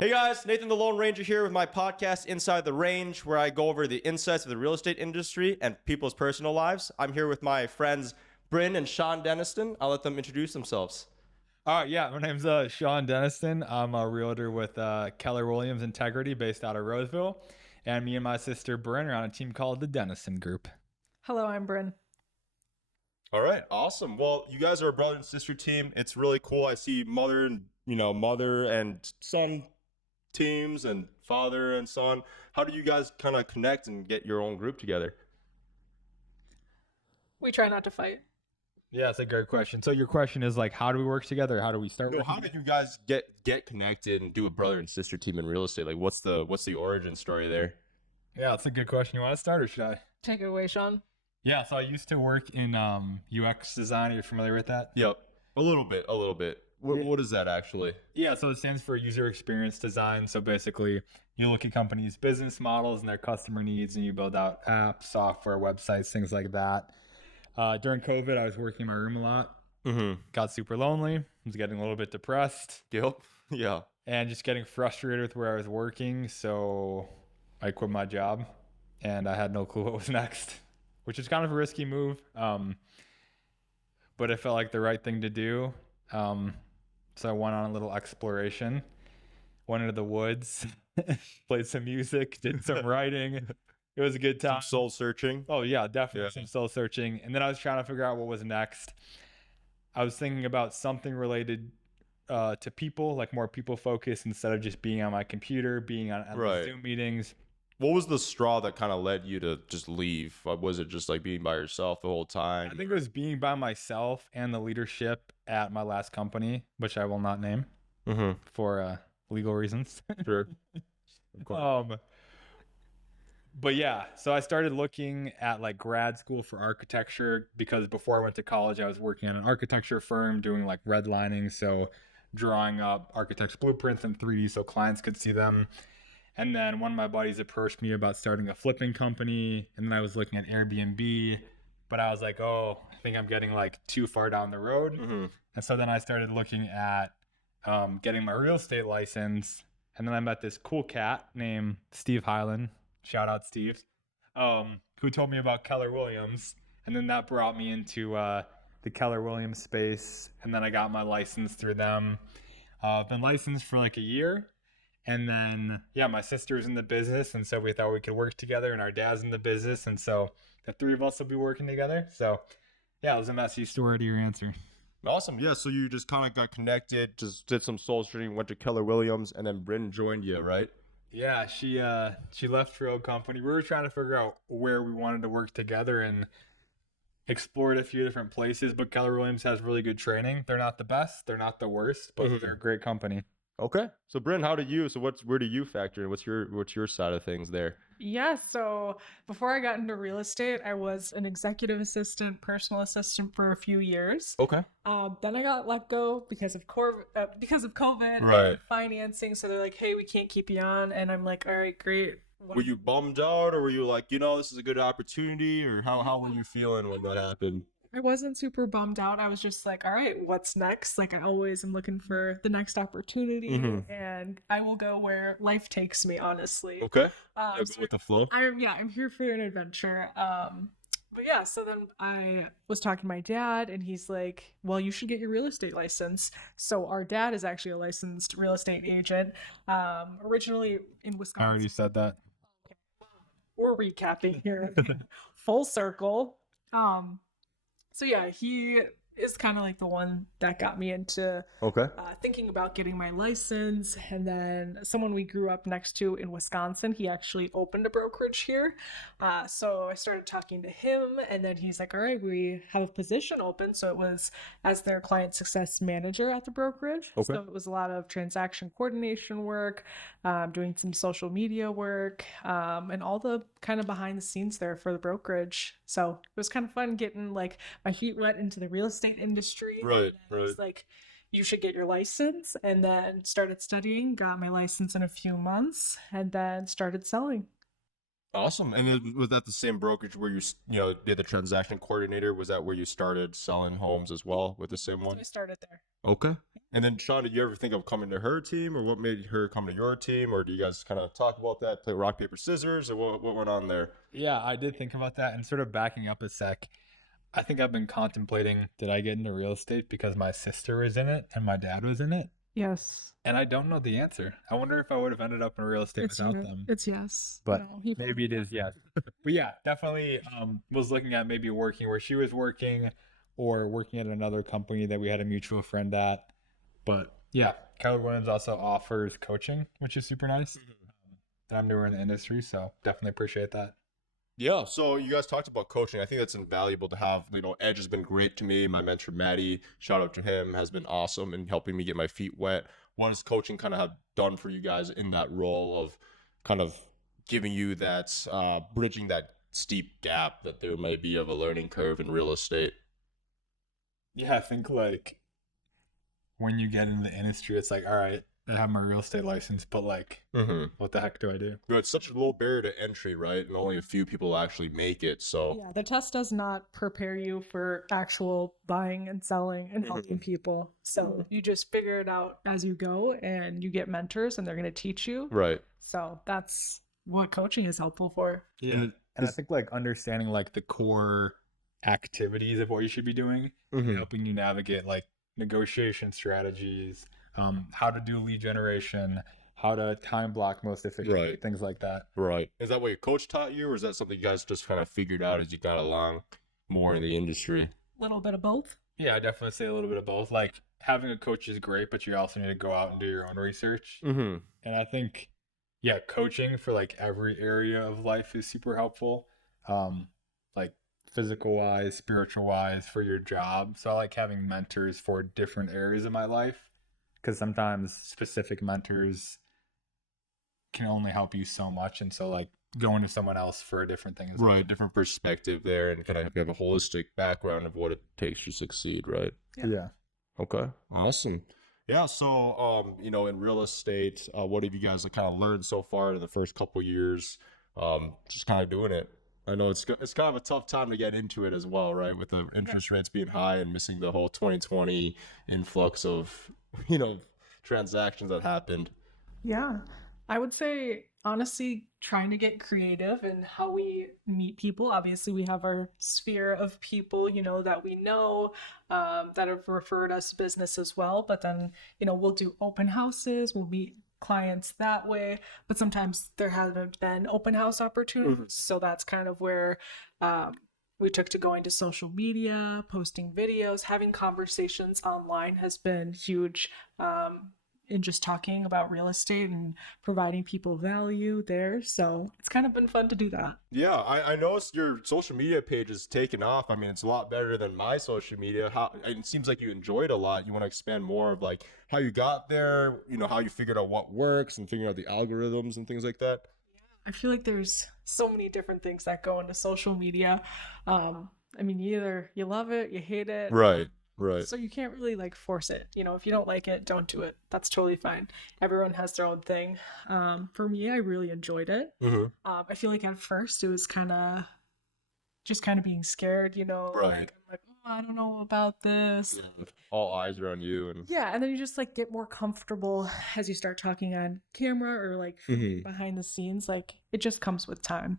Hey guys, Nathan the Lone Ranger here with my podcast Inside the Range, where I go over the insights of the real estate industry and people's personal lives. I'm here with my friends Bryn and Sean Deniston. I'll let them introduce themselves. All right, yeah, my name's Sean Deniston. I'm a realtor with Keller Williams Integrity based out of Roseville. And me and my sister Bryn are on a team called the Deniston Group. Hello, I'm Bryn. All right, awesome. Well, you guys are a brother and sister team. It's really cool. I see mother and son teams and father and son. How do you guys kind of connect and get your own group together? We try not to fight. Yeah, that's a great question. So your question is like, how do we work together? How do we start? No, how did you guys get connected and do a brother and sister team in real estate? Like, what's the origin story there? Yeah, that's a good question. You want to start or should I? Take it away, Sean. Yeah, so I used to work in UX design. Are you familiar with that? Yep, a little bit. What is that actually? Yeah, so it stands for user experience design. So basically, you look at companies' business models and their customer needs, and you build out apps, software, websites, things like that. During COVID, I was working in my room a lot. Got super lonely. Was getting a little bit depressed. Yep. Yeah. And just getting frustrated with where I was working. So I quit my job, and I had no clue what was next, which is kind of a risky move. But it felt like the right thing to do. So I went on a little exploration, went into the woods, played some music, did some writing. It was a good time. Some soul searching. Oh yeah, definitely some soul searching. And then I was trying to figure out what was next. I was thinking about something related to people, like more people focused instead of just being on my computer, being on Zoom meetings. What was the straw that kind of led you to just leave? Was it just like being by yourself the whole time? I think it was being by myself and the leadership at my last company, which I will not name for legal reasons. Sure. Of course. But yeah, so I started looking at like grad school for architecture because before I went to college, I was working at an architecture firm doing like redlining. So drawing up architects' blueprints in 3D so clients could see them. And then one of my buddies approached me about starting a flipping company. And then I was looking at Airbnb, but I was like, oh, I think I'm getting like too far down the road. And so then I started looking at getting my real estate license. And then I met this cool cat named Steve Hyland. Shout out Steve, who told me about Keller Williams. And then that brought me into the Keller Williams space. And then I got my license through them. Been licensed for like a year. And then, yeah, my sister's in the business. And so we thought we could work together. And our dad's in the business. And so the three of us will be working together. So, yeah, it was a messy story to your answer. Awesome. Yeah, so you just kind of got connected, just did some soul searching, went to Keller Williams, and then Bryn joined you, right? Yeah, she left her old company. We were trying to figure out where we wanted to work together and explored a few different places, but Keller Williams has really good training. They're not the best, they're not the worst, but they're a great company. Okay. So Bryn, where do you factor in? What's your side of things there? Yeah, so before I got into real estate, I was an executive assistant, personal assistant for a few years. Okay. Then I got let go because of COVID Right. and financing. So they're like, hey, we can't keep you on. And I'm like, all right, great. Were you bummed out, or were you like, this is a good opportunity, or how were you feeling when that happened? I wasn't super bummed out. I was just like, all right, what's next? Like, I always am looking for the next opportunity, and I will go where life takes me, honestly. Okay. So Go with the flow. I'm here for an adventure. But yeah, so then I was talking to my dad, and he's like, well, you should get your real estate license. So our dad is actually a licensed real estate agent, originally in Wisconsin. I already said that. We're recapping here. Full circle. So yeah, he is kind of like the one that got me into thinking about getting my license. And then someone we grew up next to in Wisconsin, he actually opened a brokerage here. So I started talking to him, and then he's like, all right, we have a position open. So it was as their client success manager at the brokerage. Okay. So it was a lot of transaction coordination work, doing some social media work, and all the kind of behind the scenes there for the brokerage. So it was kind of fun getting like my feet wet into the real estate industry. Right. It's like, you should get your license, and then started studying, got my license in a few months, and then started selling. Awesome. And then was that the same brokerage where you did the transaction coordinator? Was that where you started selling homes as well with the same So one? I started there. Okay. And then Sean, did you ever think of coming to her team, or what made her come to your team, or do you guys kind of talk about that, play rock, paper, scissors, or what went on there? Yeah, I did think about that, and sort of backing up a sec. I think I've been contemplating, did I get into real estate because my sister was in it and my dad was in it? Yes. And I don't know the answer. I wonder if I would have ended up in real estate without them. It's yes. But No, he- maybe it is yes. But yeah, definitely was looking at maybe working where she was working or working at another company that we had a mutual friend at. But yeah, Keller Williams also offers coaching, which is super nice. And I'm newer in the industry, so definitely appreciate that. Yeah, so you guys talked about coaching. I think that's invaluable to have. Edge has been great to me. My mentor, Maddie, shout out to him, has been awesome in helping me get my feet wet. What does coaching kind of have done for you guys in that role of kind of giving you that, bridging that steep gap that there may be of a learning curve in real estate? Yeah, I think like when you get into the industry, it's like, all right, I have my real estate license, but like, what the heck do I do? It's such a low barrier to entry, right? And only a few people actually make it. So Yeah, the test does not prepare you for actual buying and selling and helping people. So you just figure it out as you go, and you get mentors, and they're going to teach you. right. So that's what coaching is helpful for. Yeah. And I think like understanding like the core activities of what you should be doing, helping you navigate like negotiation strategies, how to do lead generation, how to time block most efficiently, Right. things like that. Right. Is that what your coach taught you, or is that something you guys just kind of figured out as you got along more in the industry? A little bit of both. Yeah, I definitely say a little bit of both. Like having a coach is great, but you also need to go out and do your own research. Mm-hmm. And I think, yeah, coaching for like every area of life is super helpful. Like physical wise, spiritual wise, for your job. So I like having mentors for different areas of my life, because sometimes specific mentors can only help you so much. And so like going to someone else for a different thing is Right. Different perspective there, and kind of have a holistic background of what it takes to succeed, right? Yeah. Okay. Awesome. Yeah. So, in real estate, what have you guys kind of learned so far in the first couple years? Just kind of doing it. I know it's kind of a tough time to get into it as well, right? With the interest rates being high and missing the whole 2020 influx of, transactions that happened. Yeah. I would say, honestly, trying to get creative in how we meet people. Obviously, we have our sphere of people, that we know, that have referred us business as well. But then, we'll do open houses, we'll meet clients that way. But sometimes there haven't been open house opportunities. So that's kind of where we took to going to social media, posting videos, having conversations online has been huge. In just talking about real estate and providing people value there. So it's kind of been fun to do that. Yeah, I noticed your social media page has taken off. I mean, it's a lot better than my social media. It seems like you enjoyed a lot. You want to expand more of like how you got there, how you figured out what works and figuring out the algorithms and things like that. I feel like there's so many different things that go into social media. Either you love it, you hate it. Right. So you can't really force it. If you don't like it, don't do it. That's totally fine. Everyone has their own thing. For me, I really enjoyed it. I feel like at first it was kind of being scared, Right. I'm like, oh, I don't know about this. Yeah. All eyes are on you. And then you just get more comfortable as you start talking on camera or behind the scenes. It just comes with time.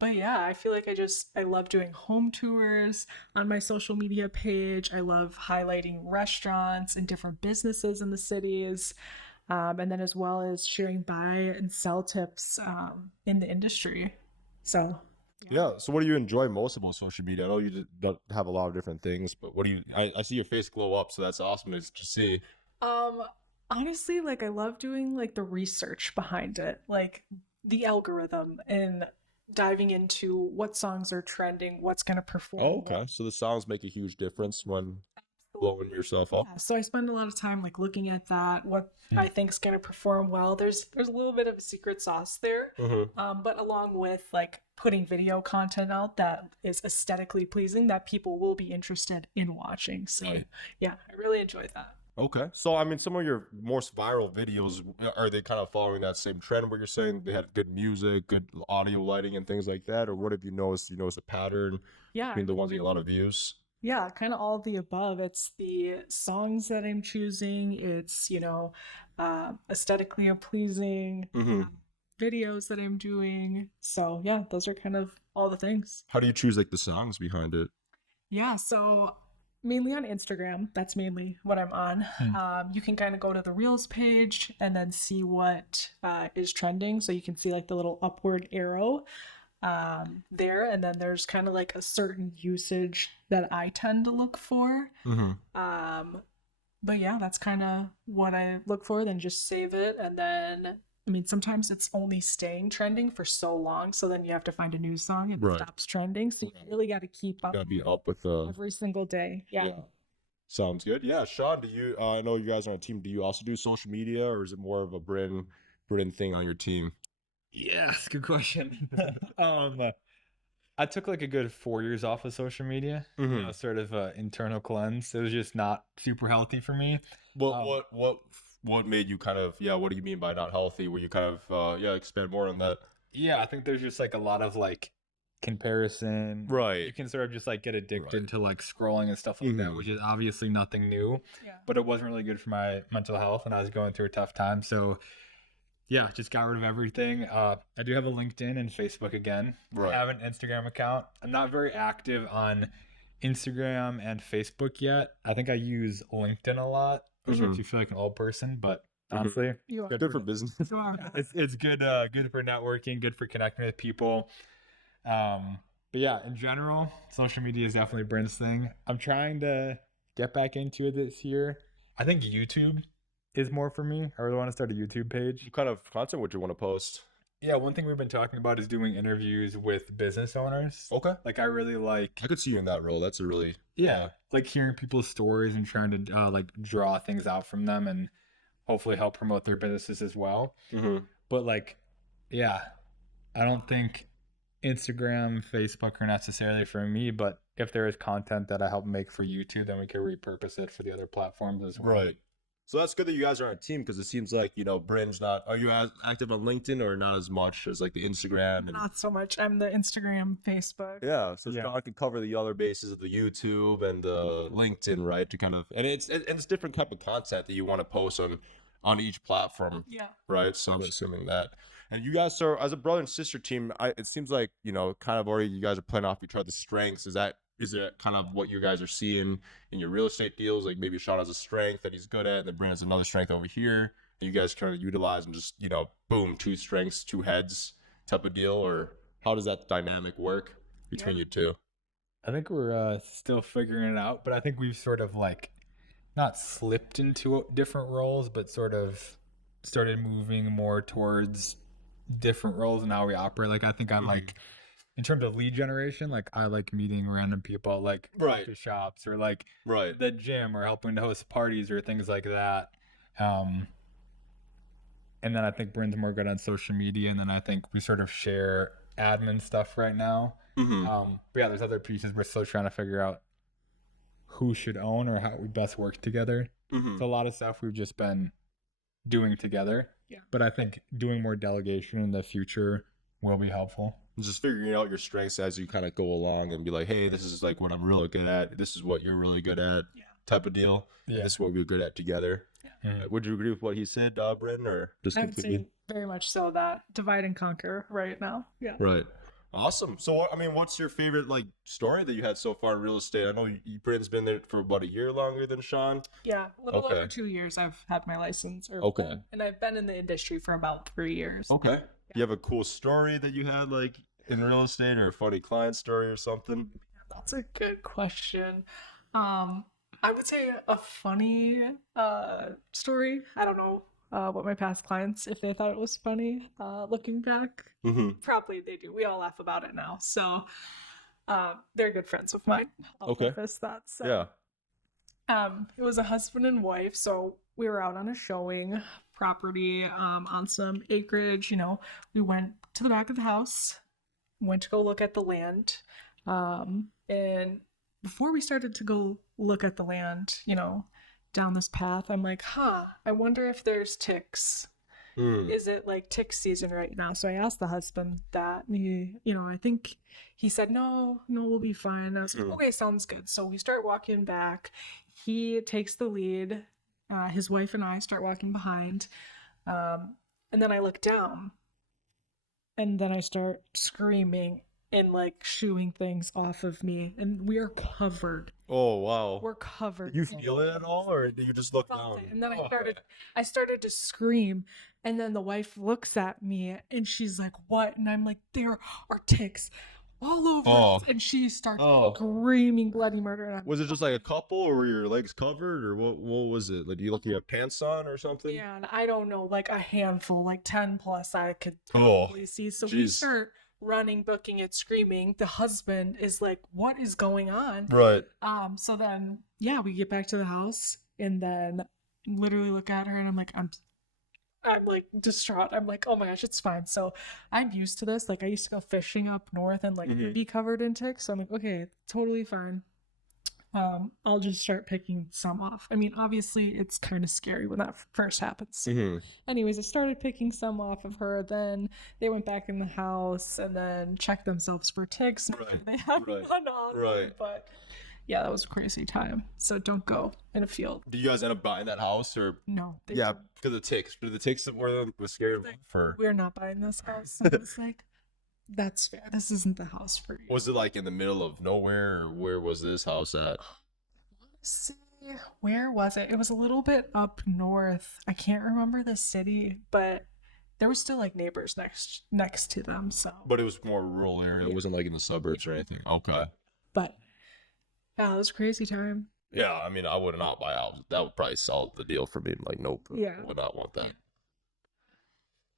But yeah, I feel like I love doing home tours on my social media page. I love highlighting restaurants and different businesses in the cities. And then as well as sharing buy and sell tips in the industry. So yeah. So what do you enjoy most about social media? I know you don't have a lot of different things, but what do you, I see your face glow up. So that's awesome to see. Honestly, I love doing the research behind it, the algorithm and diving into what songs are trending, what's going to perform. Oh, okay. So the sounds make a huge difference when blowing yourself up. Yeah, so I spend a lot of time looking at that, what I think is going to perform well. There's a little bit of a secret sauce there, but along with putting video content out that is aesthetically pleasing that people will be interested in watching. So yeah, I really enjoyed that. Okay. So, I mean, some of your most viral videos, are they kind of following that same trend where you're saying they had good music, good audio lighting and things like that? Or what have you noticed? You notice a pattern Yeah. between the ones that get a lot of views? Yeah, kind of all of the above. It's the songs that I'm choosing. It's, aesthetically pleasing Mm-hmm. videos that I'm doing. So yeah, those are kind of all the things. How do you choose like the songs behind it? Yeah, so mainly on Instagram. That's mainly what I'm on. You can kind of go to the Reels page and then see what is trending. So you can see like the little upward arrow there, and then there's kind of like a certain usage that I tend to look for. Mm-hmm. But yeah, that's kind of what I look for. Then just save it, and then I mean sometimes it's only staying trending for so long, so then you have to find a new song and Right. it stops trending. So you really got to keep up Gotta be up with every single day. Yeah. Sounds good. Yeah, Sean, do you? I know you guys are on a team. Do you also do social media, or is it more of a Bryn thing on your team? Yes, good question. I took like a good 4 years off of social media, Mhm. sort of internal cleanse. It was just not super healthy for me. What made you kind of what do you mean by not healthy? Were you kind of expand more on that? Yeah, I think there's just like a lot of like comparison. Right. You can sort of just like get addicted Right. to like scrolling and stuff like that, Mhm. which is obviously nothing new, Yeah. but it wasn't really good for my mental health and I was going through a tough time. So yeah, just got rid of everything. I do have a LinkedIn and Facebook again. Right. I have an Instagram account. I'm not very active on Instagram and Facebook yet. I think I use LinkedIn a lot, which makes you feel like an old person, but honestly, You are. Good for business. You are. it's good good for networking, good for connecting with people. But yeah, in general, social media is definitely Bryn's thing. I'm trying to get back into it this year. I think YouTube is more for me. I really want to start a YouTube page. What kind of content would you want to post? Yeah, one thing we've been talking about is doing interviews with business owners. Okay. Like I really like I could see you in that role. That's a really like hearing people's stories and trying to like draw things out from them and hopefully help promote their businesses as well. Mhm. But like, yeah, I don't think Instagram, Facebook are necessarily for me, but if there is content that I help make for YouTube, then we can repurpose it for the other platforms as well. Right. So that's good that you guys are on a team because it seems like, Bryn's not. Are you as active on LinkedIn or not as much as like the Instagram? And Not so much. I'm the Instagram, Facebook. yeah, so Yeah. Sean can cover the other bases of the YouTube and the LinkedIn, right? To kind of and it's different type of content that you want to post on each platform, Yeah. right? So I'm assuming that. And you guys are as a brother and sister team. It seems like kind of already you guys are playing off each other's strengths. Is it kind of what you guys are seeing in your real estate deals? Like maybe Sean has a strength that he's good at, and then Bryn has another strength over here. And you guys trying to utilize and just boom, two strengths, two heads type of deal, or how does that dynamic work between you two? I think we're still figuring it out, but I think we've sort of like not slipped into different roles, but sort of started moving more towards different roles and how we operate. Like I think I like in terms of lead generation, like I like meeting random people at, like Right. coffee shops or like Right. the gym or helping to host parties or things like that. And then I think Bryn's more good on social media, and then I think we sort of share admin stuff right now. Mm-hmm. But yeah, there's other pieces we're still trying to figure out who should own or how we best work together. Mm-hmm. So a lot of stuff we've just been doing together. Yeah. But I think doing more delegation in the future will be helpful. Just figuring out your strengths as you kind of go along and be like, hey, this is like what I'm really good at. This is what you're really good at. Yeah. Type of deal. Yeah. This is what we're good at together. Mhm. Would you agree with what he said, Bryn, or just I would say very much so that divide and conquer right now. Yeah. Right. Awesome. So, I mean, what's your favorite like story that you had so far in real estate? I know Bryn's been there for about a year longer than Sean. Yeah, a little Okay. over 2 years I've had my license. Okay. And I've been in the industry for about 3 years. Okay. You have a cool story that you had like in real estate, or a funny client story or something? That's a good question. I would say a funny story. I don't know what my past clients, if they thought it was funny, looking back. Mm-hmm. Probably they do. We all laugh about it now. So they're good friends of mine. I'll Okay. preface that. So. Yeah. It was a husband and wife. So we were out on a showing property on some acreage. We went to the back of the house, went to go look at the land. And before we started to go look at the land, down this path. I'm like, I wonder if there's ticks. Is it like tick season right now? So I asked the husband that, and I think he said, no, we'll be fine. I was like, okay, sounds good. So we start walking back. He takes the lead. His wife and I start walking behind. And then I look down, and then I start screaming and like shooing things off of me, and we are covered. Oh wow. We're covered. Did you feel it at all, or did you just look down? And then I started to scream, and then the wife looks at me and she's like, "What?" And I'm like, "There are ticks all over us." And she starts screaming bloody murder. And was it just like a couple, or were your legs covered, or what was it? Like, do you have pants on or something? Yeah, and I don't know, like a handful, like 10 plus I could probably see. So we start running, booking it, screaming. The husband is like, "What is going on?" Right. So then we get back to the house, and then literally look at her, and I'm like distraught. I'm like, oh my gosh, it's fine. So I'm used to this. Like, I used to go fishing up north and like be covered in ticks. So I'm like, okay, totally fine. I'll just start picking some off. I mean, obviously it's kind of scary when that first happens. Anyways, I started picking some off of her. Then they went back in the house and then checked themselves for ticks. They had none on them, but yeah, that was a crazy time. So don't go in a field. Do you guys end up buying that house, or no? Yeah, because of the ticks. Did the ticks were scared for? We're not buying this house. So I was like, that's fair. This isn't the house for you. Was it like in the middle of nowhere, or where was this house at? See, where was it? It was a little bit up north. I can't remember the city, but there was still like neighbors next to them. So, but it was more rural area. It wasn't like in the suburbs or anything. Okay. But yeah, it was a crazy time. Yeah, I mean, I would not buy a house. That would probably solve the deal for me. Like, nope. Yeah. I would not want that.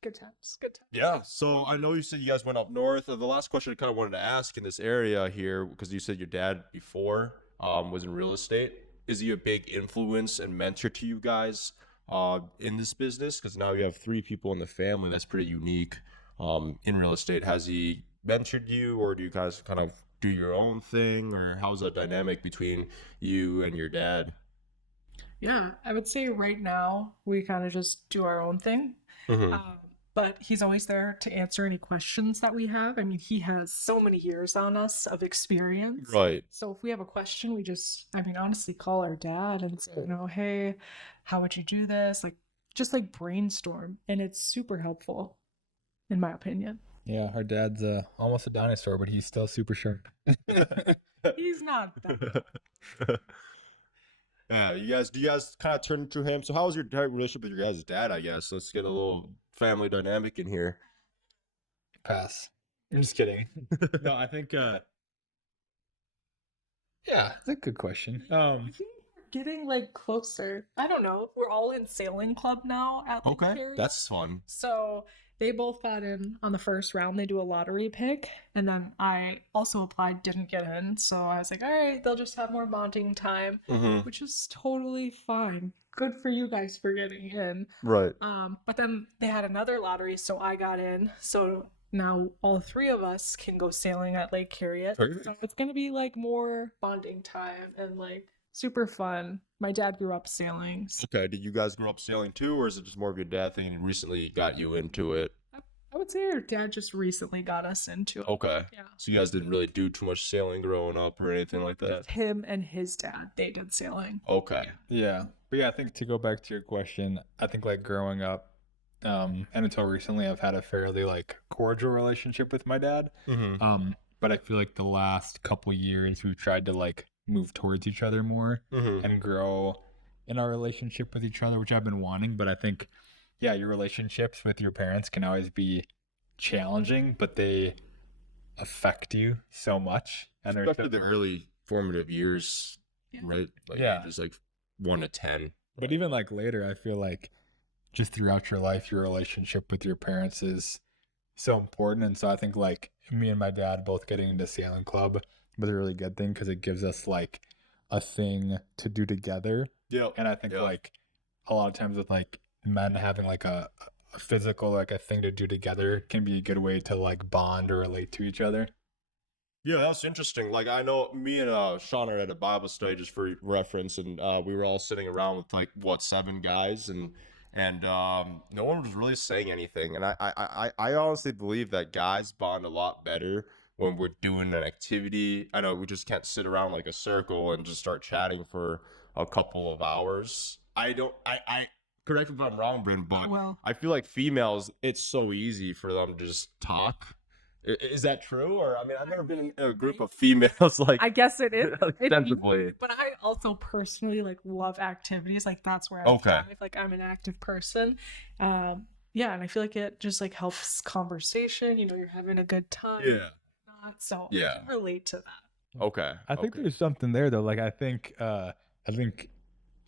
Good times. Yeah. So I know you said you guys went up north. The last question I kind of wanted to ask in this area here, because you said your dad before was in real estate. Is he a big influence and mentor to you guys in this business? Because now you have 3 people in the family. That's pretty unique in real estate. Has he mentored you, or do you guys kind of do your own thing, or how's that dynamic between you and your dad? Yeah, I would say right now we kind of just do our own thing. But he's always there to answer any questions that we have. I mean, he has so many years on us of experience. Right. So if we have a question, we just, honestly call our dad and say, hey, how would you do this? Like, just like brainstorm. And it's super helpful, in my opinion. Yeah, our dad's almost a dinosaur, but he's still super sharp. He's not that. Yeah, do you guys kind of turn to him? So how was your relationship with your guys' dad, I guess? Let's get a little family dynamic in here. Pass. I'm just kidding. No, I think yeah, that's a good question. Getting like closer. I don't know. We're all in sailing club now at Lake Harriet. That's fun. So they both got in on the first round. They do a lottery pick, and then I also applied, didn't get in. So I was like, all right, they'll just have more bonding time, which is totally fine. Good for you guys for getting in. Right. But then they had another lottery, so I got in. So now all 3 of us can go sailing at Lake Harriet. Perfect. So it's gonna be like more bonding time and like super fun. My dad grew up sailing. Okay, did you guys grow up sailing too, or is it just more of your dad thing and he recently got you into it? I would say our dad just recently got us into it. Okay. Yeah. So you guys didn't really do too much sailing growing up or anything like that? Him and his dad, they did sailing. Okay. Yeah. But yeah, I think to go back to your question, I think like growing up, and until recently, I've had a fairly like cordial relationship with my dad. But I feel like the last couple years we've tried to like move towards each other more and grow in our relationship with each other, which I've been wanting. But I think, yeah, your relationships with your parents can always be challenging, but they affect you so much. And especially the early formative years, right? Like, yeah. Just like 1 to 10. But even like later, I feel like just throughout your life, your relationship with your parents is so important. And so I think like me and my dad both getting into sailing club was a really good thing because it gives us like a thing to do together. Yeah. And I think like a lot of times with like men having like a physical, like a thing to do together can be a good way to like bond or relate to each other. Yeah, that's interesting. Like I know me and Sean are at a Bible study just for reference, and we were all sitting around with like what 7 guys, and no one was really saying anything. And I honestly believe that guys bond a lot better when we're doing an activity. I know we just can't sit around like a circle and just start chatting for a couple of hours. I don't. I correct me if I'm wrong, Bryn, but Well, I feel like females, it's so easy for them to just talk. Is that true? Or I mean, I've never been in a group of females like I guess it is. extensively. But I also personally like love activities. Like that's where I Okay. thrive. Like I'm an active person. Yeah, and I feel like it just like helps conversation. You know, you're having a good time. Yeah. So Yeah. I can relate to that. Okay. I think okay. there's something there though. Like I think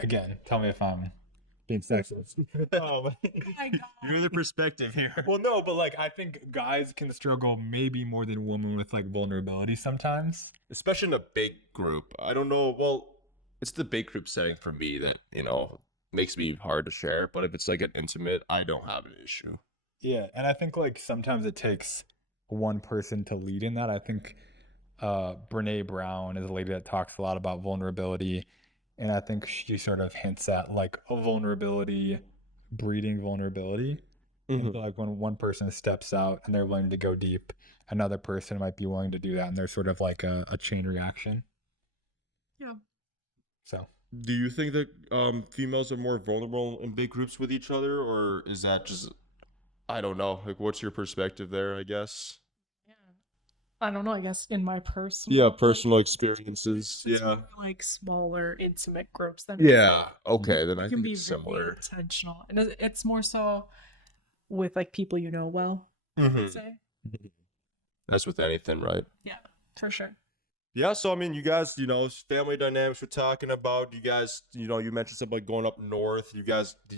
again, tell me if I'm being sexist. Oh my God. You're the perspective here. Well, no, but like I think guys can struggle maybe more than women with like vulnerability sometimes. Especially in a big group. I don't know. Well, it's the big group setting for me that, makes me hard to share. But if it's like an intimate, I don't have an issue. Yeah, and I think like sometimes it takes one person to lead in that. I think Brene Brown is a lady that talks a lot about vulnerability, and I think she sort of hints at like a vulnerability breeding vulnerability. And so, like when one person steps out and they're willing to go deep, another person might be willing to do that, and there's sort of like a chain reaction. Yeah. So Do you think that females are more vulnerable in big groups with each other, or is that just, I don't know. Like, what's your perspective there, I guess? I don't know. I guess in my personal Personal experiences. it's Yeah. more like smaller, intimate groups than Yeah. Okay, then I it can think be it's very similar. intentional, and it's more so with like people you know well. I Mhm. would say. That's with anything, right? Yeah, for sure. Yeah, so I mean, you guys, family dynamics we're talking about. You guys, you mentioned something like going up north. Did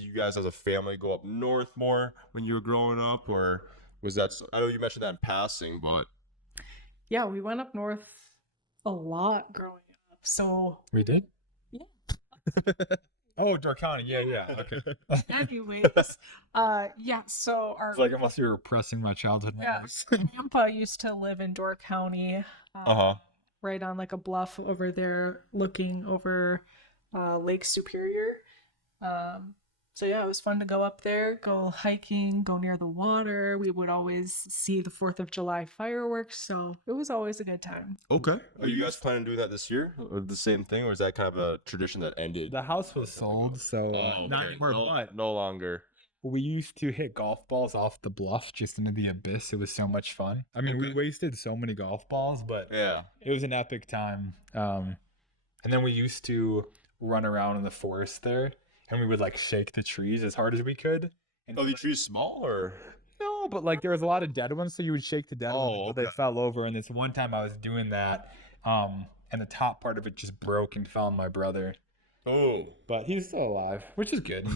you guys as a family go up north more when you were growing up, or was that? I know you mentioned that in passing, but Yeah, we went up north a lot growing up. So we did. Yeah. Oh, Door County. Yeah. Okay. anyways, yeah, so our It's like I must be repressing my childhood Yeah. memories. grandpa used to live in Door County. Right on like a bluff over there looking over Lake Superior. So yeah, it was fun to go up there, go hiking, go near the water. We would always see the 4th of July fireworks, so it was always a good time. Okay. Are you guys planning to do that this year? Or the same thing, or is that kind of a tradition that ended? The house was sold, so not anymore. But No longer. we used to hit golf balls off the bluff just into the abyss. It was so much fun. I mean, we Okay. wasted so many golf balls, but Yeah. it was an epic time. And then we used to run around in the forest there, and we would like shake the trees as hard as we could. And Oh, the tree's small, or? no, but like there was a lot of dead ones, so you would shake the dead ones Oh, until they okay. fell over. And this one time I was doing that, and the top part of it just broke and fell on my brother. Oh. But he's still alive, which is good.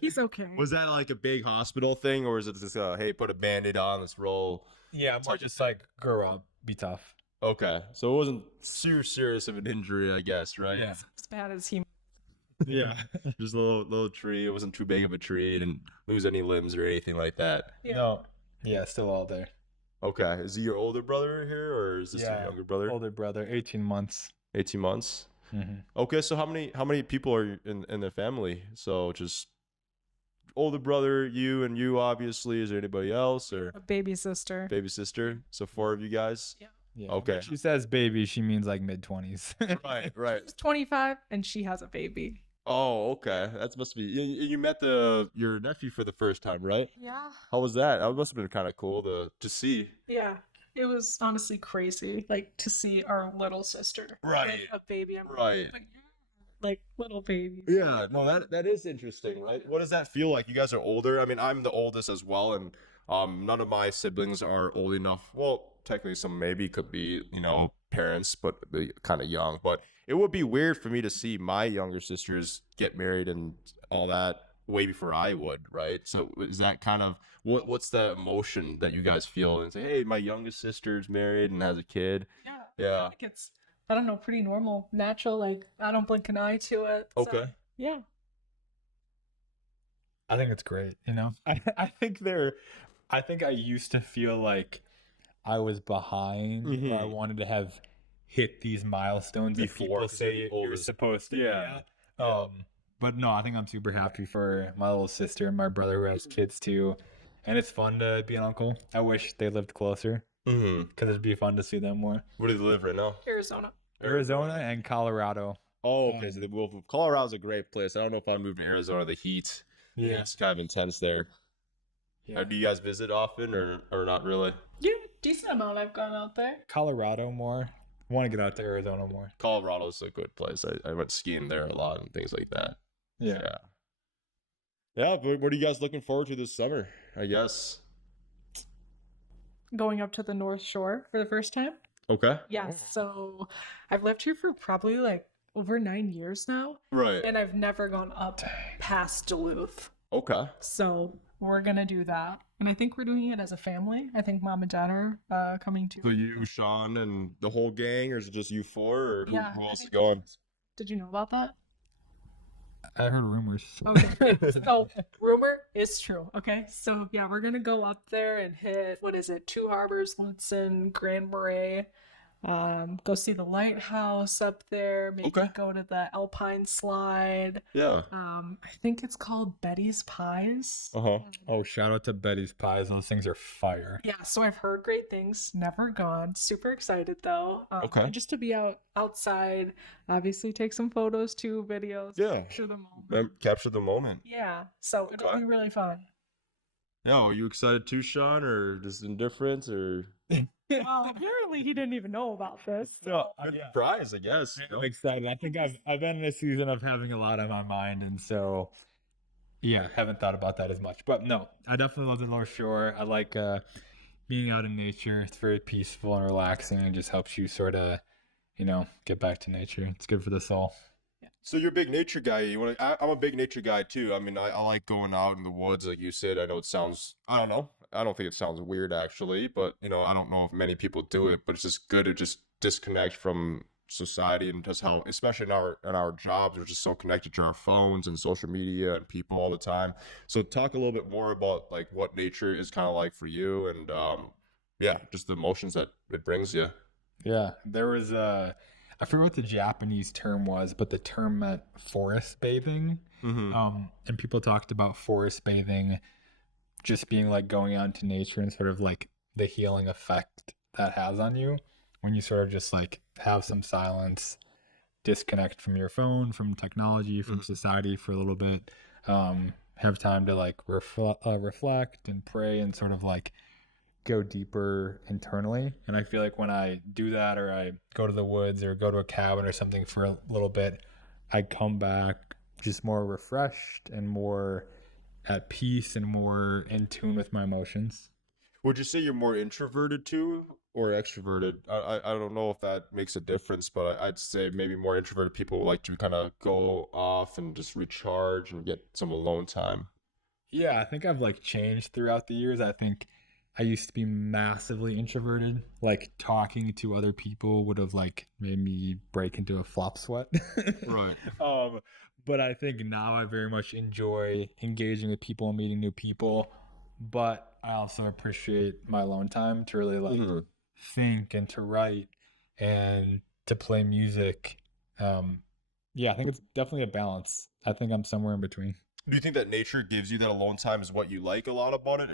He's okay. Was that like a big hospital thing, or is it just hey, put a band-aid on, let's roll? Yeah, more just like grow up, be tough. Okay, so it wasn't serious of an injury, I guess, right? Yeah. As bad as he Yeah. Just a little tree. It wasn't too big of a tree. It didn't lose any limbs or anything like that. Yeah. No, yeah, still all there. Okay. Is he your older brother here, or is this your younger brother? Older brother, 18 months. 18 months. Mm-hmm. Okay, so how many people are in the family? So just older brother, you, and you, obviously. Is there anybody else, or a baby sister. baby sister? So 4 of you guys. Yeah. Okay. When she says baby, she means like mid-20s. Right. She's 25 and she has a baby. Oh, okay. That must be. You met your nephew for the first time, right? Yeah. How was that? That must have been kind of cool to see. Yeah. It was honestly crazy, like to see our little sister Right. with a baby. I'm Right. Like, like little babies. Yeah, no, that is interesting, right? What does that feel like? You guys are older. I mean, I'm the oldest as well, and none of my siblings are old enough. Well, technically, some maybe could be, parents, but they're kind of young. But it would be weird for me to see my younger sisters get married and all that way before I would, right? So is that kind of what's the emotion that you guys feel and say, hey, my youngest sister's married and has a kid? Yeah. Yeah. Like it's, I don't know, pretty normal, natural. Like I don't blink an eye to it. So, Okay. yeah. I think it's great, I think I used to feel like I was behind, or I wanted to have hit these milestones that Before, people 'cause you're say the you're oldest. supposed to. Yeah. But no, I think I'm super happy for my little sister and my brother who has kids too. And it's fun to be an uncle. I wish they lived closer because it'd be fun to see them more. Where do they live right now? Arizona. Arizona and Colorado. Oh, okay. So Colorado's a great place. I don't know if I moved to Arizona. The heat, Yeah. it's kind of intense there. Yeah. Do you guys visit often, or not really? Yeah, decent amount I've gone out there. Colorado more. I want to get out to Arizona more. Colorado's a good place. I went skiing there a lot and things like that. Yeah. Yeah, but what are you guys looking forward to this summer? I guess. Going up to the North Shore for the first time. Okay. Yeah, so I've lived here for probably like over 9 years now, Right. and I've never gone up past Duluth. Okay. So we're gonna do that, and I think we're doing it as a family. I think mom and dad are coming too. So you, Sean, and the whole gang, or is it just you four, or Yeah, who I else is think- going? Did you know about that? I heard rumors. Okay. So rumor is true. Okay. So yeah, we're gonna go up there and hit, what is it? Two Harbors, Lutsen, Grand Marais. Go see the lighthouse up there. Maybe Okay. go to the Alpine slide. Yeah. I think it's called Betty's Pies. Uh-huh. Oh, shout out to Betty's Pies. Those things are fire. Yeah, so I've heard great things. Never gone. Super excited though. Okay. And just to be outside. Obviously, take some photos too, videos. Yeah. Capture the moment. Capture the moment. Yeah. So it'll Okay. be really fun. Yeah, are you excited too, Sean, or just indifference, or? Well, apparently he didn't even know about this. So, Good prize, I guess. I'm excited. I think I've been in a season of having a lot on my mind, and so yeah, haven't thought about that as much. But no, I definitely love the North Shore. I like being out in nature. It's very peaceful and relaxing, and just helps you sort of, get back to nature. It's good for the soul. So you're a big nature guy. I'm a big nature guy too. I mean, I like going out in the woods, like you said. I know it sounds, I don't know. I don't think it sounds weird actually, but I don't know if many people do it, but it's just good to just disconnect from society and just how, especially in our jobs, we're just so connected to our phones and social media and people all the time. So talk a little bit more about like what nature is kind of like for you, and yeah, just the emotions that it brings you. Yeah, there was I forget what the Japanese term was, but the term meant forest bathing. And people talked about forest bathing just being like going out into nature and sort of like the healing effect that has on you when you sort of just like have some silence, disconnect from your phone, from technology, from society for a little bit, have time to like reflect and pray and sort of like go deeper internally. And I feel like when I do that, or I go to the woods or go to a cabin or something for a little bit, I come back just more refreshed and more at peace and more in tune with my emotions. Would you say you're more introverted too, or extroverted? I don't know if that makes a difference, but I'd say maybe more introverted people like to kind of go off and just recharge and get some alone time. Yeah, I think I've like changed throughout the years. I think I used to be massively introverted. Like talking to other people would have like made me break into a flop sweat. Right. But I think now I very much enjoy engaging with people and meeting new people. But I also appreciate my alone time to really like think and to write and to play music. Yeah, I think it's definitely a balance. I think I'm somewhere in between. Do you think that nature gives you that alone time is what you like a lot about it?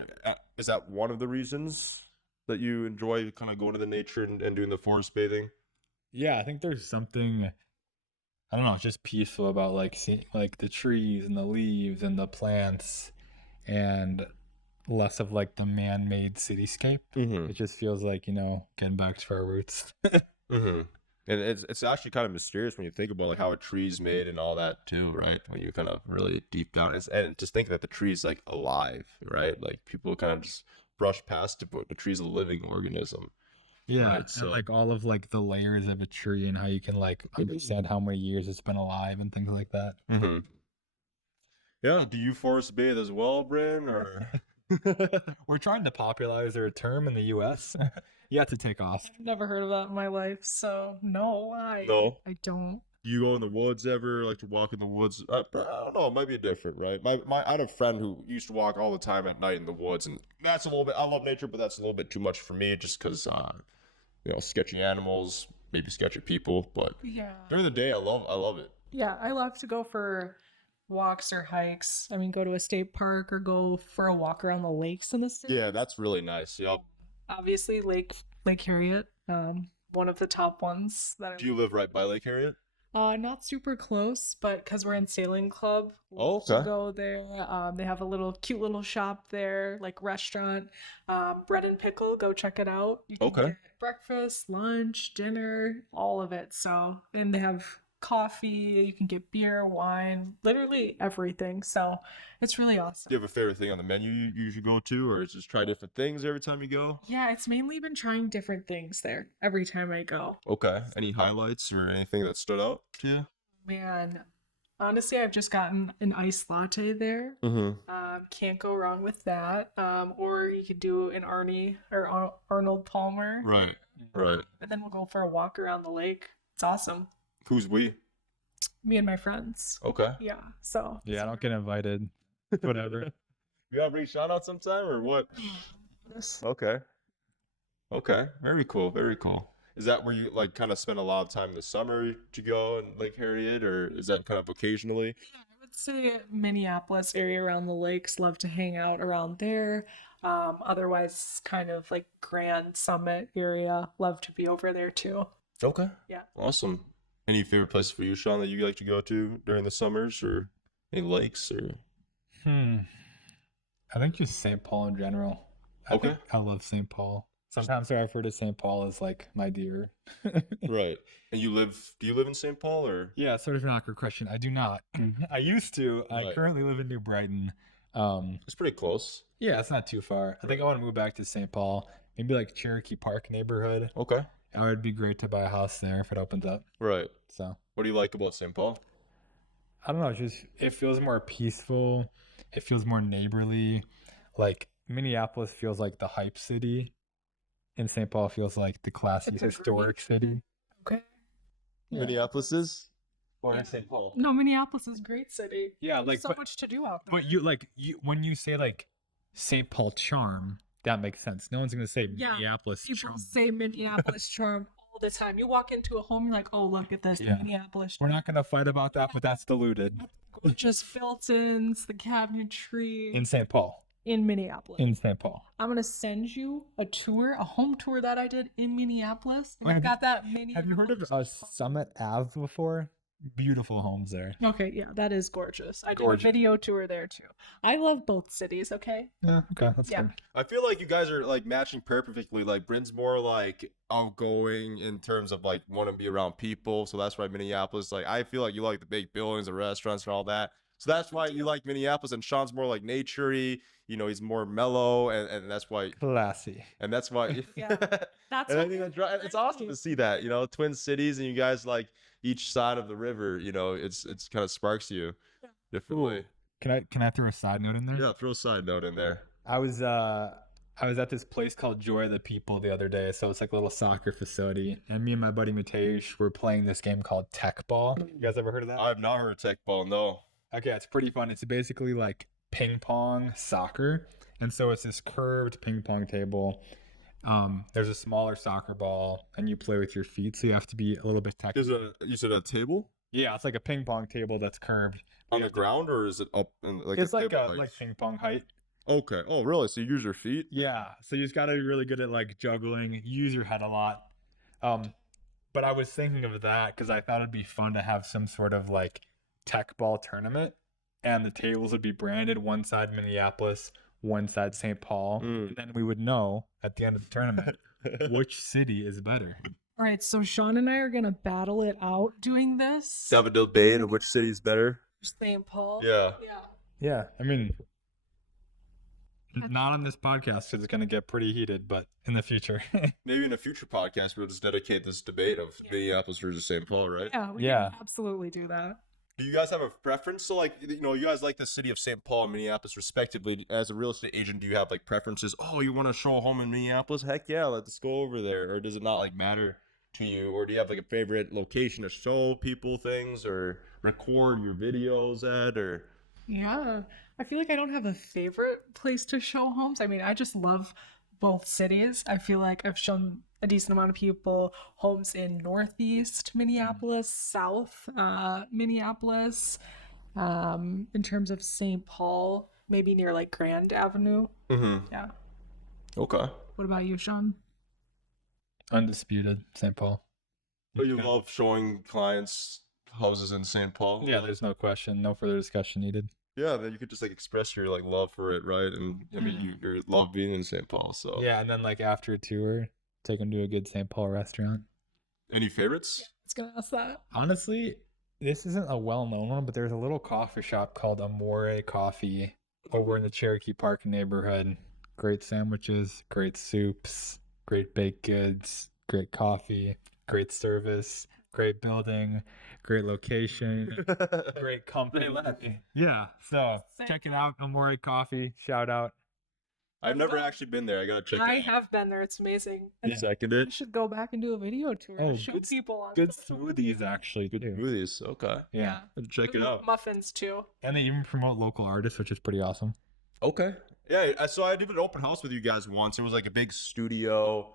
Is that one of the reasons that you enjoy kind of going to the nature and doing the forest bathing? Yeah, I think there's something, I don't know, it's just peaceful about like seeing like the trees and the leaves and the plants, and less of like the man-made cityscape. It just feels like, getting back to our roots. And it's actually kind of mysterious when you think about like how a tree's made and all that too, right? When you kind of really deep down, and just think that the tree's like alive, right? Like people kind of just brush past it, but the tree's a living organism. Yeah, Right, so- and like all of like the layers of a tree and how you can like understand how many years it's been alive and things like that. Yeah. Do you forest bathe as well, Bryn? Or We're trying to popularize their term in the U.S. You have to take off. I've never heard of that in my life, so no, No? I don't. Do you go in the woods ever? Like to walk in the woods? I don't know. It might be different, right? I had a friend who used to walk all the time at night in the woods, and that's a little bit. I love nature, but that's a little bit too much for me, just because sketchy animals, maybe sketchy people. But Yeah. during the day, I love it. Yeah, I love to go for walks or hikes. I mean, go to a state park or go for a walk around the lakes in the city. Yeah, that's really nice. Yep. Obviously, Lake Harriet, one of the top ones that Do you live right by Lake Harriet? not super close, but because we're in sailing club, Oh, we'll okay. go there. They have a cute little shop there, like restaurant, Bread and Pickle. Go check it out. You can Okay. get breakfast, lunch, dinner, all of it. So, and they have coffee. You can get beer, wine, literally everything. So, it's really awesome. Do you have a favorite thing on the menu you usually go to, or just try different things every time you go? Yeah, it's mainly been trying different things there every time I go. Okay. Any highlights or anything that stood out to you? Man, honestly, I've just gotten an iced latte there. Mm-hmm. Can't go wrong with that. Or you could do an Arnold Palmer, Right. Right. and then we'll go for a walk around the lake. It's awesome. Who's we? Me and my friends. Okay. Yeah. So Yeah, I don't get invited. Whatever. You gotta bring Sean out sometime or what? Okay. Okay. Very cool. Very cool. Is that where you like kind of spend a lot of time in the summer to go in Lake Harriet, or is that kind of occasionally? I would say Minneapolis area around the lakes. Love to hang out around there. Otherwise, kind of like Grand Summit area. Love to be over there too. Okay. Yeah. Awesome. Any favorite places for you, Sean, that you like to go to during the summers, or any lakes, or? I think just St. Paul in general. Okay. I love St. Paul. Sometimes I refer to St. Paul as like my dear. Right. And do you live in St. Paul, or? Yeah, sort of an awkward question. I do not. I used to. I Right. currently live in New Brighton. It's pretty close. Yeah, it's not too far. I think I want to move back to St. Paul. Maybe like Cherokee Park neighborhood. Okay. It would be great to buy a house there if it opens up. Right. So What do you like about St. Paul? I don't know. It feels more peaceful. It feels more neighborly. Like Minneapolis feels like the hype city, and St. Paul feels like the classy It's a historic city. Okay. Yeah. Minneapolis is? Or in St. Paul. No, Minneapolis is a great city. Yeah, There's like so much to do out there. but you when you say like St. Paul charm, that makes sense. No one's gonna say Yeah, Minneapolis People charm. say Minneapolis charm all the time. You walk into a home, you're like, oh, look at this Yeah. Minneapolis We're not gonna fight about that, but that's diluted gorgeous built-ins, the cabinetry in St. Paul. in Minneapolis. In St. Paul. I'm gonna send you a tour, a home tour that I did in Minneapolis. And Wait, I've got that mini. Have you heard of Summit Ave before? Beautiful homes there. Okay, yeah, that is gorgeous. I did Gorgeous. a video tour there too. I love both cities. Okay. Yeah, okay, that's Yeah. good. I feel like you guys are like matching perfectly. Like Bryn's more like outgoing in terms of like want to be around people, so that's why Minneapolis. Like I feel like you like the big buildings, the restaurants, and all that. So that's why you like Minneapolis. And Sean's more like naturey. You know, he's more mellow, and that's why. Classy. And that's why. Yeah. That's And I what think that's right. It's awesome to see that. You know, Twin Cities, and you guys like each side of the river. You know, it's kind of sparks you differently. Can I throw a side note in there? Yeah, throw a side note in there. I was at this place called Joy of the People the other day. So it's like a little soccer facility. And me and my buddy Matej were playing this game called Tech Ball. You guys ever heard of that? I've not heard of tech ball. No. Okay, it's pretty fun. It's basically like ping pong soccer. And so it's this curved ping pong table. There's a smaller soccer ball and you play with your feet. So you have to be a little bit technical. You said a table Yeah, it's like a ping pong table that's curved. on the ground, or is it up in like It's like table a height? like ping pong height. Okay. Oh, really? So you use your feet? Yeah, so you just got to be really good at like juggling, use your head a lot. But I was thinking of that because I thought it'd be fun to have some sort of like tech ball tournament, and the tables would be branded one side Minneapolis, one side St. Paul, and then we would know at the end of the tournament which city is better. All right, so Sean and I are gonna battle it out doing this. Have a debate of which city is better. St. Paul. Yeah. Yeah. Yeah, I mean, not on this podcast because it's gonna get pretty heated, but in the future. Maybe in a future podcast we'll just dedicate this debate of Minneapolis versus St. Paul, right? Yeah. We Yeah. can absolutely do that. Do you guys have a preference? So, like, you know, you guys like the city of St. Paul and Minneapolis respectively. As a real estate agent, do you have like preferences? Oh, you want to show a home in Minneapolis? Heck yeah, let's go over there. Or does it not like matter to you, or do you have like a favorite location to show people things or record your videos at, or? Yeah, I feel like I don't have a favorite place to show homes. I mean, I just love both cities. I feel like I've shown a decent amount of people homes in Northeast Minneapolis, South Minneapolis, in terms of St. Paul, maybe near like Grand Avenue. Mm-hmm. Yeah. Okay. What about you, Sean? Undisputed, St. Paul. So you love showing clients houses in St. Paul? Yeah, there's no question, no further discussion needed. Yeah, then you could just like express your like love for it, right? And I mean, you love being in St. Paul. So Yeah, and then like after a tour, take them to a good St. Paul restaurant. Any favorites? I was gonna ask that. Honestly, this isn't a well-known one, but there's a little coffee shop called Amore Coffee over in the Cherokee Park neighborhood. Great sandwiches, great soups, great baked goods, great coffee, great service, great building, great location, great company. Yeah, so check it out. Amore Coffee, shout out. I've never actually been there. I gotta check. I it out. have been there. It's amazing. You second I it. should go back and do a video tour. Oh, and show good- people on Good smoothies, actually. Good Too. movies. Okay. Yeah. Check it out. Muffins too. And they even promote local artists, which is pretty awesome. Okay. Yeah. So I did an open house with you guys once. It was like a big studio.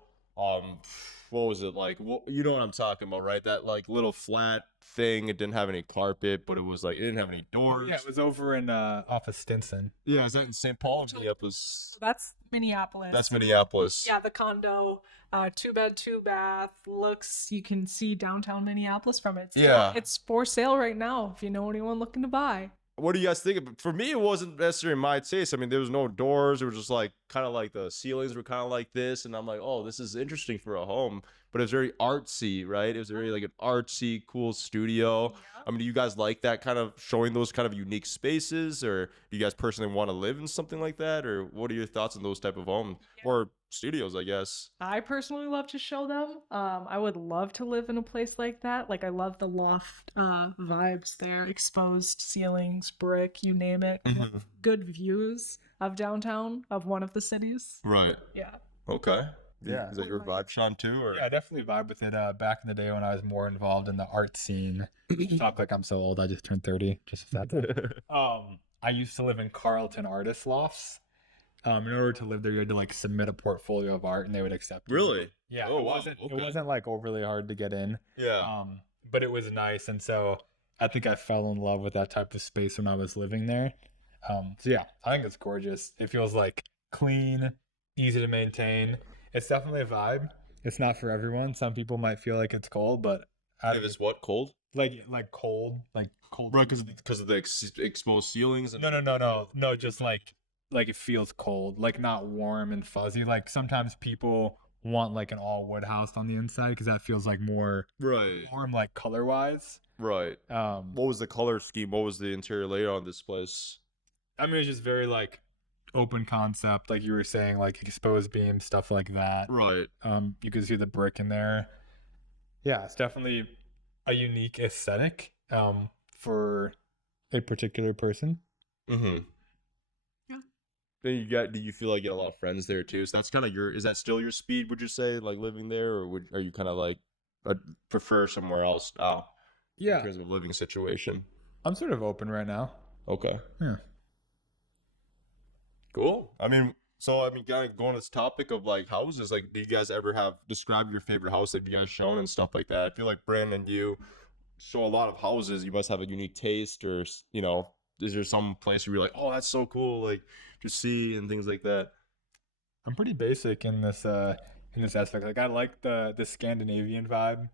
What was it like? You know what I'm talking about, right? That like little flat thing. It didn't have any carpet, but it was like it didn't have any doors. Yeah, it was over in off of Stinson. Yeah, is that in St. Paul? Minneapolis. So that's Minneapolis. That's Minneapolis. Yeah, the condo, 2-bed, 2-bath. Looks, you can see downtown Minneapolis from it. Yeah. It's for sale right now if you know anyone looking to buy. What do you guys think of it? For me, it wasn't necessarily my taste. I mean, there was no doors. It was just like kind of like the ceilings were kind of like this, and I'm like, oh, this is interesting for a home. But it was very artsy, right? It was very like an artsy, cool studio. I mean, do you guys like that kind of showing those kind of unique spaces, or do you guys personally want to live in something like that, or what are your thoughts on those type of homes or studios? I guess. I personally love to show them. I would love to live in a place like that. Like I love the loft vibes there, exposed ceilings, brick, you name it. Mhm. Good views of downtown of one of the cities. Right. Yeah. Okay. Yeah. Is that your vibe, Sean, too? Or? Yeah, I definitely vibe with it. Back in the day when I was more involved in the art scene. Talk like I'm so old. I just turned 30. Just a fact. I used to live in Carlton Artist Lofts. In order to live there, you had to like submit a portfolio of art, and they would accept. Really? Yeah. Oh, it wow. wasn't. Okay. It wasn't like overly hard to get in. Yeah. But it was nice, and so I think I fell in love with that type of space when I was living there. So yeah, I think it's gorgeous. It feels like clean, easy to maintain. It's definitely a vibe. It's not for everyone. Some people might feel like it's cold, but If it's what, cold? like cold. Right, because of the exposed ceilings. And... No. Just like it feels cold, like not warm and fuzzy. Like sometimes people want like an all wood house on the inside because that feels like more Right. warm, like color wise. Right. What was the color scheme? What was the interior layout on this place? I mean, it's just very like open concept, like you were saying, like exposed beams, stuff like that. Right. You can see the brick in there. Yeah, it's definitely a unique aesthetic for a particular person. Mm-hmm. Yeah. Then do you feel like you get a lot of friends there too? So that's kind of is that still your speed, would you say, like living there, or are you kind of like prefer somewhere else now? Yeah, In terms of a living situation. I'm sort of open right now. Okay. Yeah. Cool. Kind of going to this topic of like houses, like, do you guys ever describe your favorite house that you guys shown and stuff like that? I feel like Brandon, you show a lot of houses. You must have a unique taste, or, you know, is there some place where you're like, oh, that's so cool, like, to see and things like that? I'm pretty basic in this aspect. Like I like the Scandinavian vibe.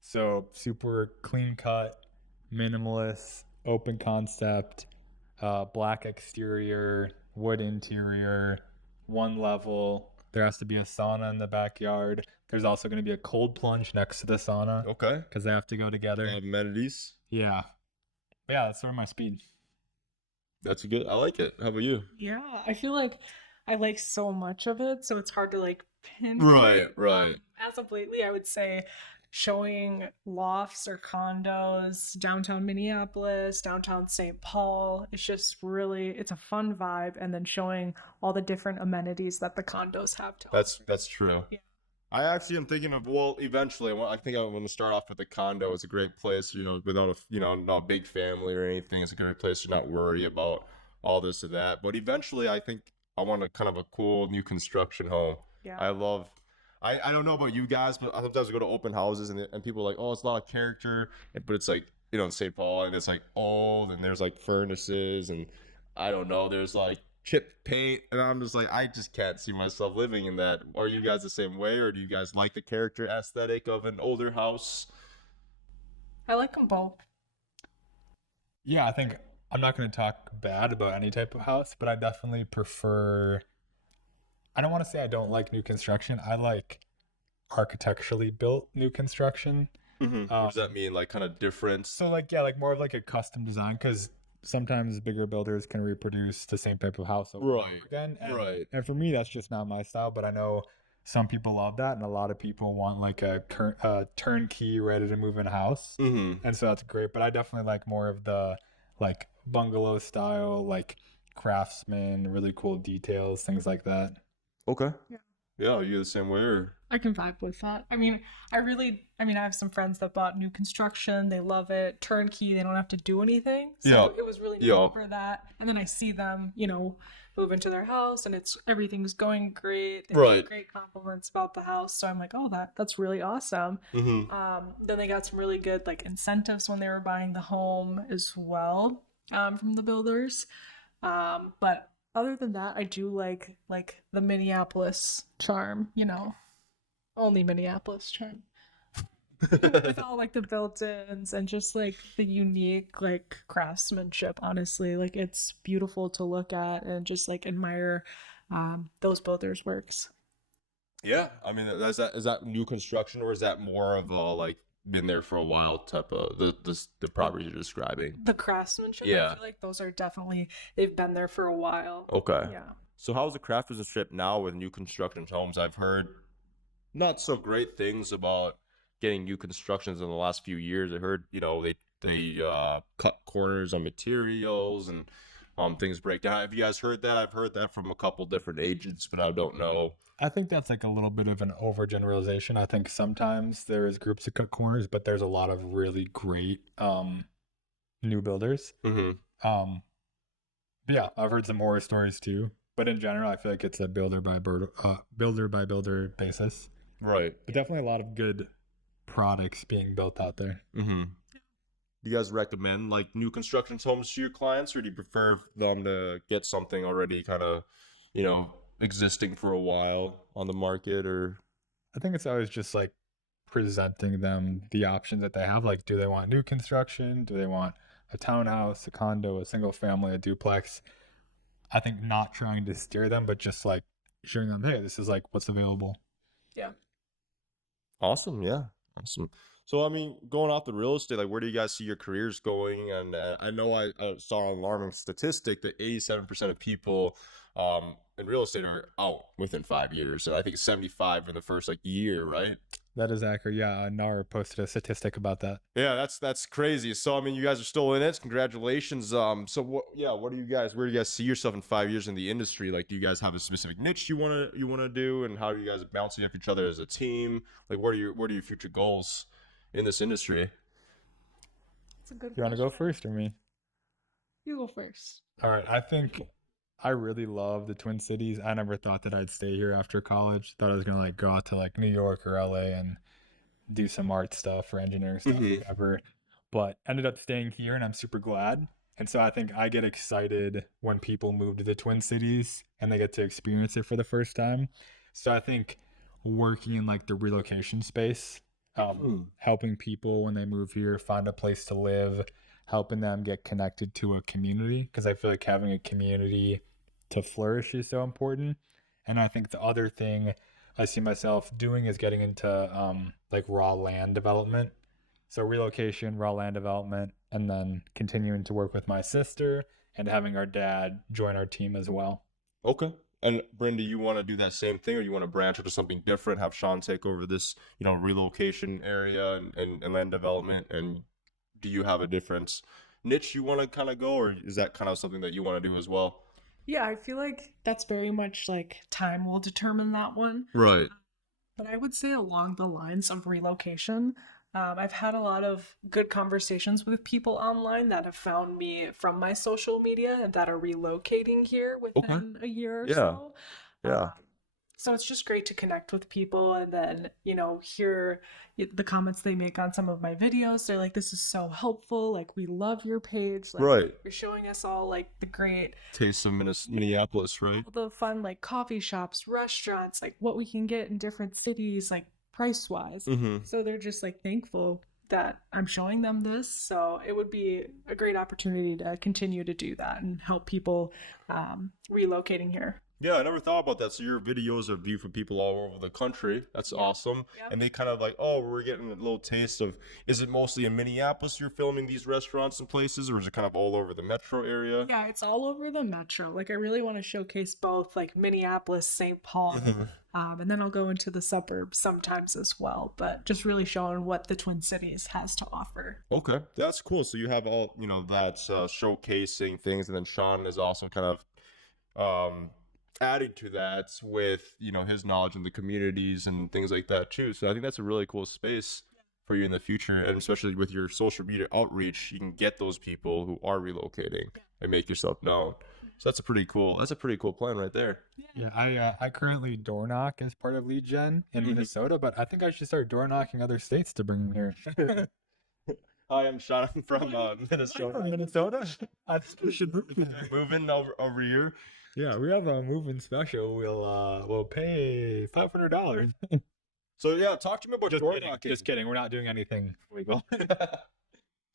So super clean cut, minimalist, open concept, black exterior, wood interior, one level. There has to be a sauna in the backyard. There's also going to be a cold plunge next to the sauna Okay. because they have to go together. Amenities. Yeah. But yeah, that's sort of my speed. That's good. I like it. How about you? Yeah. I feel like I like so much of it, so it's hard to like pinpoint. Right. As of lately, I would say showing lofts or condos downtown Minneapolis, downtown St. Paul. It's just really, it's a fun vibe, and then showing all the different amenities that the condos have to offer. That's true. Yeah. I actually am thinking of, well, eventually, I think I want to start off with a condo. It's a great place, without not a big family or anything. It's a great place to not worry about all this or that. But eventually, I think I want a kind of a cool new construction home. Yeah. I don't know about you guys, but sometimes we go to open houses and people are like, oh, it's a lot of character, but it's like, in St. Paul, and it's like old, and there's like furnaces, and I don't know, there's like chipped paint, and I'm just like, I just can't see myself living in that. Are you guys the same way, or do you guys like the character aesthetic of an older house? I like them both. Yeah, I think I'm not going to talk bad about any type of house, but I definitely prefer. I don't want to say I don't like new construction. I like architecturally built new construction. What does that mean? Like kind of different? So like, yeah, like more of like a custom design, because sometimes bigger builders can reproduce the same type of house over and over again. And for me, that's just not my style, but I know some people love that, and a lot of people want like a turnkey, ready to move in house. And so that's great. But I definitely like more of the like bungalow style, like craftsman, really cool details, things like that. Okay. Yeah, are you the same way, or? I can vibe with that. I mean, I have some friends that bought new construction. They love it. Turnkey, they don't have to do anything. So it was really neat for that. And then I see them, move into their house, and everything's going great. They have great compliments about the house. So I'm like, oh, that's really awesome. Then they got some really good like incentives when they were buying the home as well, from the builders. But other than that, I do like the Minneapolis charm, only Minneapolis charm. With all like the built-ins and just like the unique like craftsmanship. Honestly, like it's beautiful to look at and just like admire those builders' works. Yeah, I mean, is that new construction, or is that more of a like been there for a while type of the property you're describing? The craftsmanship, I feel like those are definitely, they've been there for a while. Okay. Yeah. So how's the craftsmanship now with new construction homes? I've heard not so great things about getting new constructions in the last few years. I heard, they cut corners on materials, and things break down. Have you guys heard that? I've heard that from a couple different agents, but I don't know. I think that's like a little bit of an overgeneralization. I think sometimes there is groups that cut corners, but there's a lot of really great new builders. But yeah, I've heard some horror stories too. But in general, I feel like it's a builder by builder basis. Right. But definitely a lot of good products being built out there. Do you guys recommend like new construction homes to your clients, or do you prefer them to get something already kind of, existing for a while on the market? Or I think it's always just like presenting them the options that they have. Like, do they want new construction? Do they want a townhouse, a condo, a single family, a duplex? I think not trying to steer them, but just like showing them, hey, this is like what's available. Yeah. Awesome. Yeah. Awesome. So, I mean, going off the real estate, like, where do you guys see your careers going? And I know I saw an alarming statistic that 87% of people in real estate are out within 5 years. So I think 75 in the first like year, right? That is accurate. Yeah, Nara posted a statistic about that. Yeah, that's crazy. So I mean, you guys are still in it. Congratulations. So where do you guys see yourself in 5 years in the industry? Like, do you guys have a specific niche you wanna do, and how do you guys bouncing off each other as a team? Like, what are your future goals in this industry? That's a good You want to go first or me? You go first. All right. I think I really love the Twin Cities. I never thought that I'd stay here after college. Thought I was gonna like go out to like New York or LA and do some art stuff or engineering stuff, whatever. But ended up staying here, and I'm super glad. And so I think I get excited when people move to the Twin Cities and they get to experience it for the first time. So I think working in like the relocation space, helping people when they move here find a place to live, helping them get connected to a community, because I feel like having a community to flourish is so important. And I think the other thing I see myself doing is getting into like raw land development. So relocation, raw land development, and then continuing to work with my sister and having our dad join our team as well. Okay. And Brenda, you want to do that same thing, or you want to branch into something different, have Sean take over this, relocation area and land development? And do you have a different niche you want to kind of go, or is that kind of something that you want to do as well? Yeah, I feel like that's very much like time will determine that one. Right. but I would say along the lines of relocation. I've had a lot of good conversations with people online that have found me from my social media and that are relocating here within a year or Yeah. so. Yeah. Um, so it's just great to connect with people and then, hear the comments they make on some of my videos. They're like, this is so helpful. Like, we love your page. Like, Right. you're showing us all like the great, Taste of Minneapolis, right? all the fun like coffee shops, restaurants, like what we can get in different cities, like price wise. Mm-hmm. So they're just like thankful that I'm showing them this. So it would be a great opportunity to continue to do that and help people relocating here. Yeah, I never thought about that. So your videos are viewed from people all over the country. That's awesome. Yep. And they kind of like, oh, we're getting a little taste of, is it mostly in Minneapolis you're filming these restaurants and places, or is it kind of all over the metro area? Yeah, it's all over the metro. Like, I really want to showcase both like Minneapolis, St. Paul, and then I'll go into the suburbs sometimes as well, but just really showing what the Twin Cities has to offer. Okay, that's cool. So you have all, that's showcasing things, and then Sean is also kind of adding to that with, his knowledge in the communities and things like that too. So I think that's a really cool space for you in the future, and especially with your social media outreach, you can get those people who are relocating and make yourself known. So that's a pretty cool plan right there. Yeah, I currently door knock as part of lead gen in Minnesota, but I think I should start door knocking other states to bring them here. Hi, I'm Sean. I'm from Minnesota. Minnesota? I think we should move in over here. Yeah, we have a moving special. We'll pay $500. So yeah, talk to me about door knocking. Just kidding. We're not doing anything legal.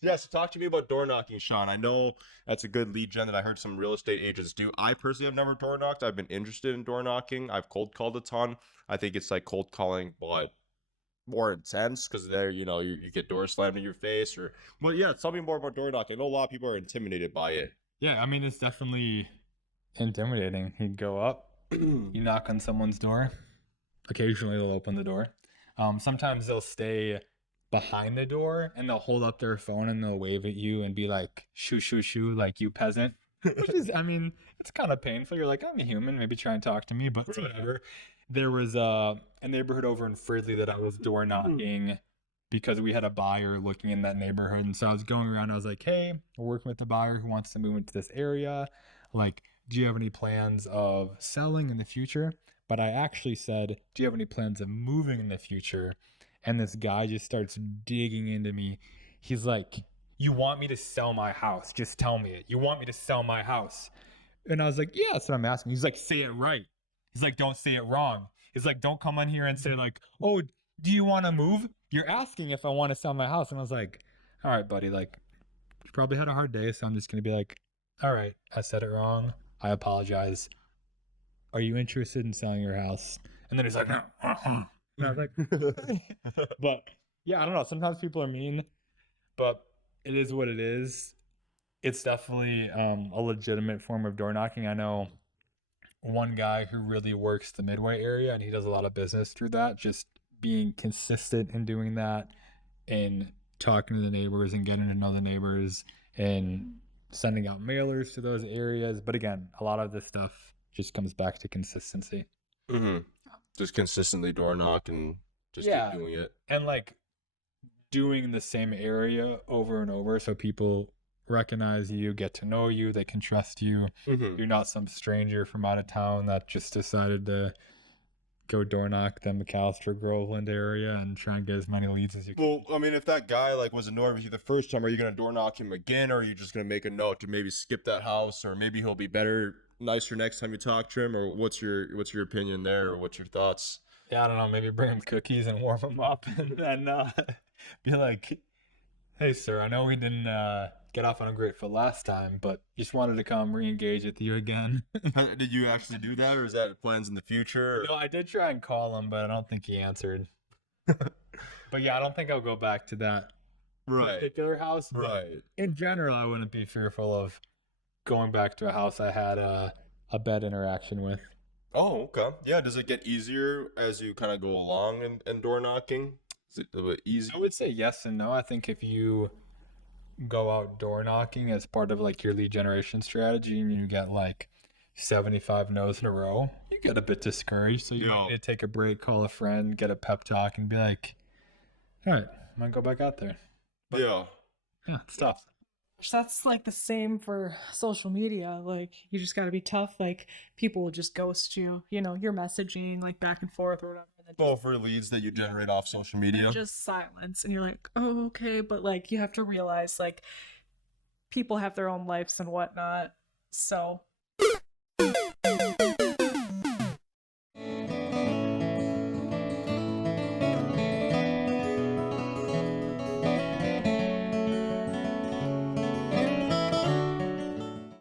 Yeah, so talk to me about door knocking, Sean. I know that's a good lead gen that I heard some real estate agents do. I personally have never door knocked. I've been interested in door knocking. I've cold called a ton. I think it's like cold calling, but more intense because there, you get doors slammed in your face but yeah, tell me more about door knocking. I know a lot of people are intimidated by it. Yeah, I mean, it's definitely intimidating. You go up, you knock on someone's door. Occasionally they'll open the door. Sometimes they'll stay behind the door and they'll hold up their phone and they'll wave at you and be like, shoo, shoo, shoo, like, you peasant. Which is, I mean, it's kind of painful. You're like, I'm a human, maybe try and talk to me, but whatever. There was a neighborhood over in Fridley that I was door knocking because we had a buyer looking in that neighborhood. And so I was going around, I was like, hey, we're working with a buyer who wants to move into this area. Like, do you have any plans of selling in the future? But I actually said, do you have any plans of moving in the future? And this guy just starts digging into me. He's like, you want me to sell my house? Just tell me it. You want me to sell my house? And I was like, yeah, that's what I'm asking. He's like, say it right. He's like, don't say it wrong. He's like, don't come on here and say like, oh, do you want to move? You're asking if I want to sell my house. And I was like, all right, buddy, like, you probably had a hard day, so I'm just going to be like, all right, I said it wrong. I apologize. Are you interested in selling your house? And then he's like, no. And I was like, but yeah, I don't know. Sometimes people are mean, but it is what it is. It's definitely a legitimate form of door knocking. I know one guy who really works the Midway area and he does a lot of business through that, just being consistent in doing that and talking to the neighbors and getting to know the neighbors and sending out mailers to those areas. But again, a lot of this stuff just comes back to consistency. Just consistently door knock and just keep doing it. And like doing the same area over and over so people recognize you, get to know you, they can trust you. You're not some stranger from out of town that just decided to go door knock the McAllister Groveland area and try and get as many leads as you can. Well, I mean, if that guy like was annoyed with you the first time, are you gonna door knock him again, or are you just gonna make a note to maybe skip that house, or maybe he'll be nicer next time you talk to him, or what's your opinion there, or what's your thoughts? Yeah, I don't know, maybe bring him cookies and warm him up and then be like, hey sir, I know we didn't get off on a great foot last time, but just wanted to come re-engage with you again. Did you actually do that, or is that plans in the future? Or? No, I did try and call him, but I don't think he answered. But yeah, I don't think I'll go back to that particular house. Right. In general, I wouldn't be fearful of going back to a house I had a bad interaction with. Oh, okay. Yeah, does it get easier as you kind of go along in door knocking? Is it a bit easy? I would say yes and no. I think if you go out door knocking as part of like your lead generation strategy and you get like 75 no's in a row, you get a bit discouraged. So you Yeah. need to take a break, call a friend, get a pep talk, and be like, all right, I'm going to go back out there. But, Yeah. yeah, it's tough. That's like the same for social media. Like, you just got to be tough. Like, people will just ghost you. You know, you're messaging like back and forth or whatever. And then Well, for leads that you generate off social media. just silence. And you're like, oh, okay. But like, you have to realize like people have their own lives and whatnot. So